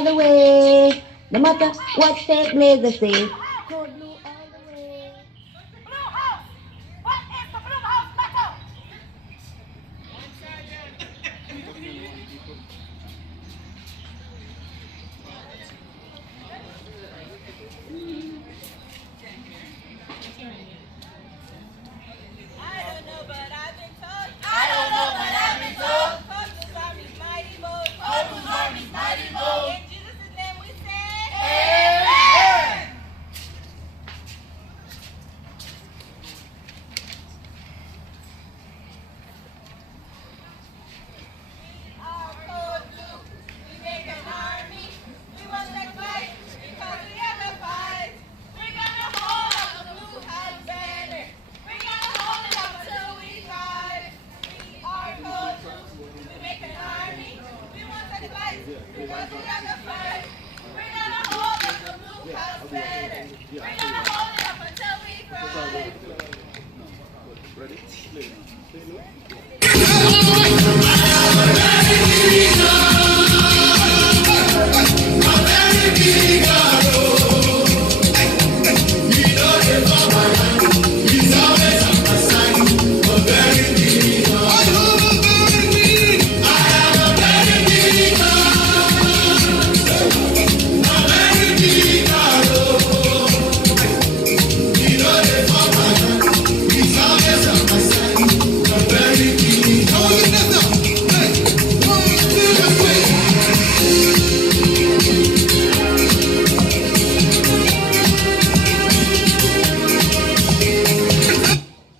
all the way. No matter what state blazer say. Code blue all the way. Blue House! What is the Blue House motto? I don't know, but I've been told. I don't know, but I've been told. Coastal's Army's mighty bold. Coastal's Army's mighty bold. In Jesus' name we say. Amen. Our code blue, we make an army. We won't take flight because we have the fight. We're gonna hold up the blue house banner. We're gonna hold it up until we rise. We are code blue, we make an army. We won't take flight because we have the fight. We're gonna hold up the blue house banner. We're gonna hold it up until we rise. Ready?